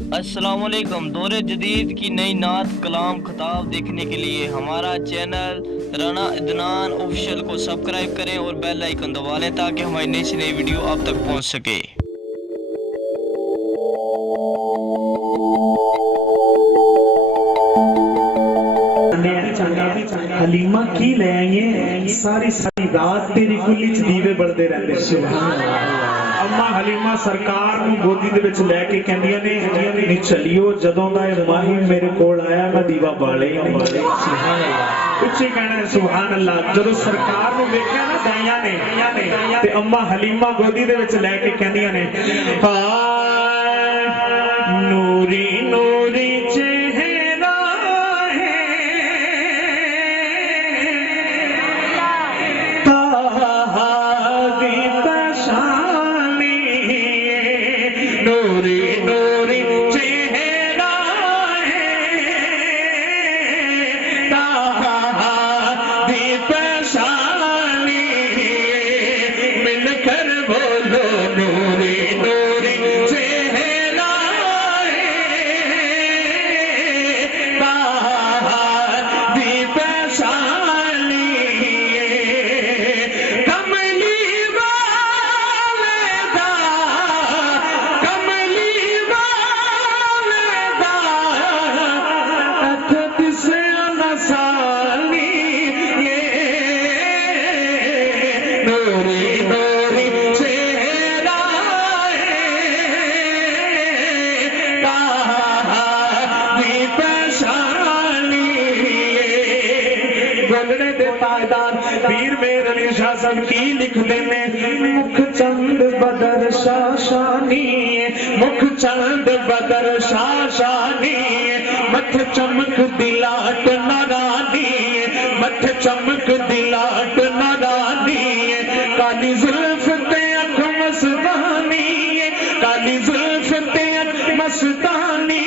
अस्सलाम वालेकुम। दौरे जदीद की नई नात कलाम खताब देखने के लिए हमारा चैनल राना अदनान ऑफिशियल को सब्सक्राइब करें और बेल आइकन दबा लें ताकि हमारी नई से नई वीडियो आप तक पहुंच सके। हलीमा की ले आइए सारी सारी रात तेरी कुली च दीवे बढ़ते रहते। अम्मा हलीमा सरकार ਨੂੰ ਗੋਦੀ ਦੇ ਵਿੱਚ ਲੈ ਕੇ ਕਹਿੰਦੀਆਂ ਨੇ ਨੀ ਚੱਲਿਓ ਜਦੋਂ ਦਾ ਇਹ ਮਾਹੀ ਮੇਰੇ ਕੋਲ ਆਇਆ ਮੈਂ ਦੀਵਾ ਬਾਲੇ ਹੀ ਨਹੀਂ। ਸੁਭਾਨ ਅੱਲਾਹ ਉੱਚੀ ਕਹਿਣਾ ਸੁਭਾਨ ਅੱਲਾਹ। ਜਦੋਂ ਸਰਕਾਰ ਨੂੰ ਵੇਖਿਆ ਨਾ ਦਾਈਆਂ ਨੇ ਤੇ ਅੰਮਾ ਹਲੀਮਾ ਗੋਦੀ ਦੇ ਵਿੱਚ ਲੈ ਕੇ ਕਹਿੰਦੀਆਂ ਨੇ ਹਾਏ ਨੂਰੀ ਨੂਰੀ ਚਿਹਰਾ ਹੈ ਤਾਹਾ ਦੀ ਪਛਾਣੀ ਨੂਰੀ ਨੂਰੀ ਚਿਹਰਾ ਹੈ ਤਾਹਾ ਦੀ ਪਛਾਣੀ ਮਿਲ ਕਰ ਬੋਲੋ ਨੂਰੀ ਨੂਰੀ ਚਿਹਰਾ ਹੈ ਤਾਹਾ ਦੀ ਪਛਾਣੀ ਕਮਲੀ ਵਾਲੇ ਦਾ ਕਮਲੀ ਵਾਲੇ ਦਾ ਅੱਖ ਦਿਸਿਆ ਨਾ ਸਾਨੀ ਨੂਰੀ ਨੂਰੀ ਚਿਹਰਾ ਹੈ ਤਾਹਾ ਦੀ ਪਛਾਣੀ ਗੋਲੜੇ ਦੇ ਤਾਜਦਾਰ ਪੀਰ ਮੇਰ ਅਲੀ ਸ਼ਾਹ ਸਾਹਿਬ ਕੀ ਲਿਖਦੇ ਨੇ ਮੁਖ ਚੰਦ ਬਦਰ ਸ਼ਾਸ਼ਾਨੀ ਮੁਖ ਚੰਦ ਬਦਰ ਸ਼ਾਸ਼ਾਨੀ ਮੱਥ ਚਮਕ ਦਿਲਾਟ ਨਾਰਾਨੀ ਮੱਥ ਚਮਕ ਦਿਲਾਟ ਨਾਰਾਨੀ ਕਾਲੀ ਜ਼ੁਲਫ ਤੇ ਅੱਖ ਮਸਤਾਨੀ ਕਾਲੀ ਜ਼ੁਲਫ ਤੇ ਅੱਖ ਮਸਤਾਨੀ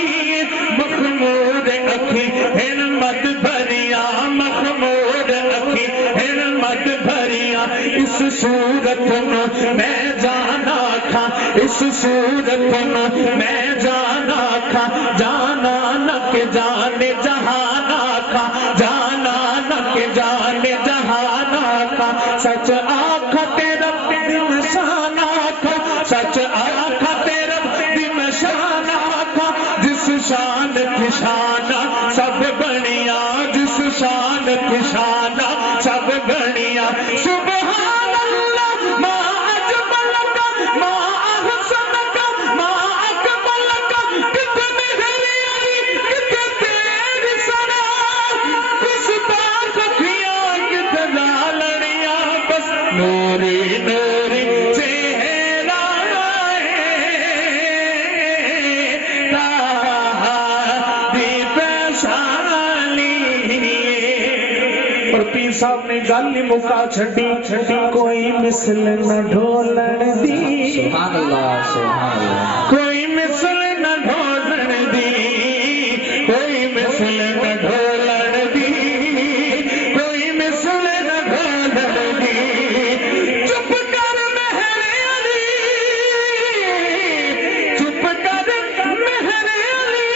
ਮਖਮੂਰ ਅੱਖੀ ਹਿਣ ਮਦ ਭਰੀਆਂ ਮਖਮੂਰ ਅੱਖੀ ਹਿਣ ਮਦ ਭਰੀਆਂ ਇਸ ਸੂਰਤ ਨੂੰ ਮੈਂ ਜਾਣਾ ਖਾਂ ਇਸ ਸੂਰਤ ਨੂੰ ਮੈਂ ਜਾਣਾ ਖਾਂ ਜਾਣਾ ਨਕ ਜਾਣੇ ਜਹਾਨਾ ਖਾਂ ਜਾਣਾ ਨਕ ਜਾਣੇ ਜਹਾਨਾ ਖਾਂ ਸੱਚ ਆਖ ਤੇ ਰੱਬ ਦੀ ਨਿਸ਼ਾਨਾ ਖਾਂ ਸੱਚ ਆਖ ਤੇ ਰੱਬ ਦੀ ਨਿਸ਼ਾਨਾ ਖਾਂ ਜਿਸ शान किशाना सब बनिया जिस शान किशाना सब बनिया सुभान अल्लाह मा अजमल का मा अहसन का मा अकमल का कितने हरियाली कितने तेरी सना किस बात किया कितने लालड़िया बस नूरी नूरी चेहरा साहब ने गल मुका छड़ी छड़ी कोई मिसल न ढोलन दी सुभान अल्लाह कोई मिसल न ढोलन दी कोई मिसल न ढोलन दी कोई मिसल न ढोलन दी चुप कर मेहरे अली चुप कर मेहरे अली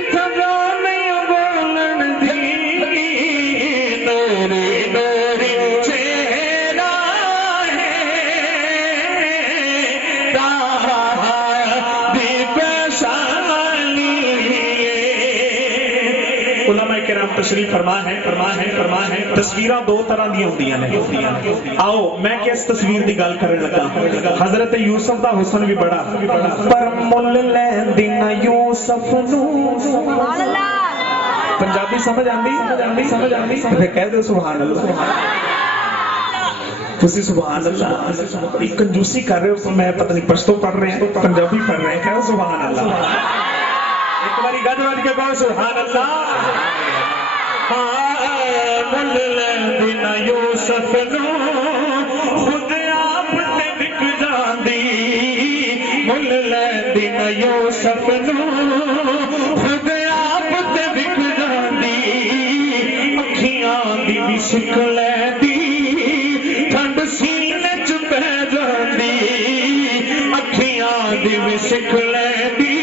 इतना नहीं बोलन दी नूरी नूरी चेहरा है ताहा दी पछानी उलमा किराम तशरीफ फरमा है तस्वीरां दो तरह दी होंदियां ने आओ मैं किस तस्वीर दी गल करन लगा हजरत यूसुफ दा हुस्न भी बड़ा पर मुल लैंदी ना यूसुफ नू सुभान अल्लाह पंजाबी समझ आंदी फिर कह दो सुभान अल्लाह तुसी सुभान अल्लाह एक कंजूसी कर रहे हो मैं पता नहीं पश्तो पढ़ रहे हैं पंजाबी पढ़ रहे हैं कहो सुभान अल्लाह एक बारी गज वज के कहो सुभान अल्लाह मुल लैंदी ना यूसुफ नू खुद आप ते विक जांदी मुल लैंदी ना यूसुफ नू खुद आप ते विक जांदी अखियां दी भी सिक लैंदी ठंड सीने च पै जांदी अखियां दी भी सिक लैंदी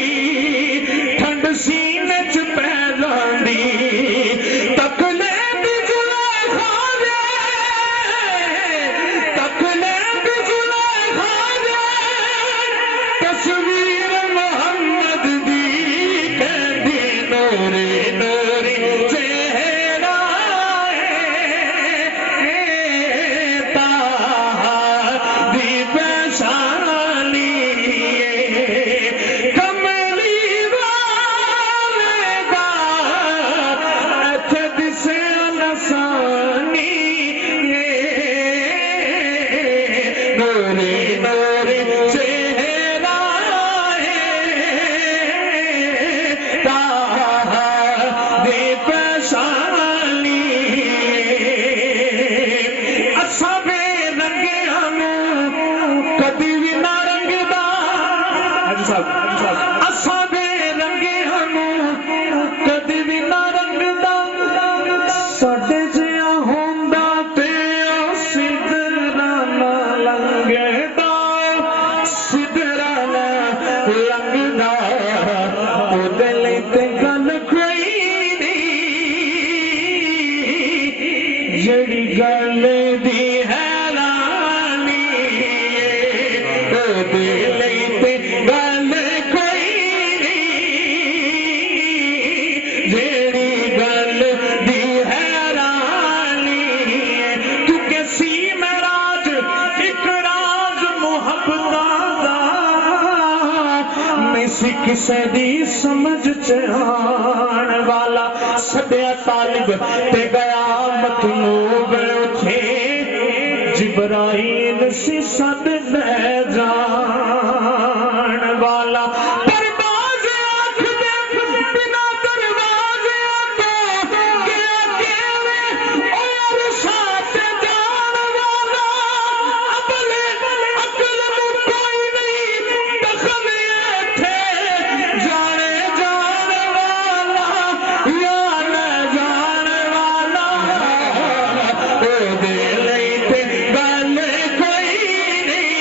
किसे दी समझ च आन वाला सदया तालिब ते गया मतलूब उठे जिब्राइल सी सद ले जान वाला दरवाजे आँख दे बिना दरवाजे तो गया केवे और साथ जान वाला अबले अकल में कोई नहीं दखल थे जाने जान वाला या न जान वाला ओ दे लई ते गल कोई नहीं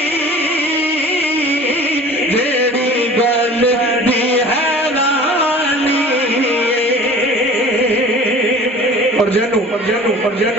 जेड़ी गल दी हैरानी और जनू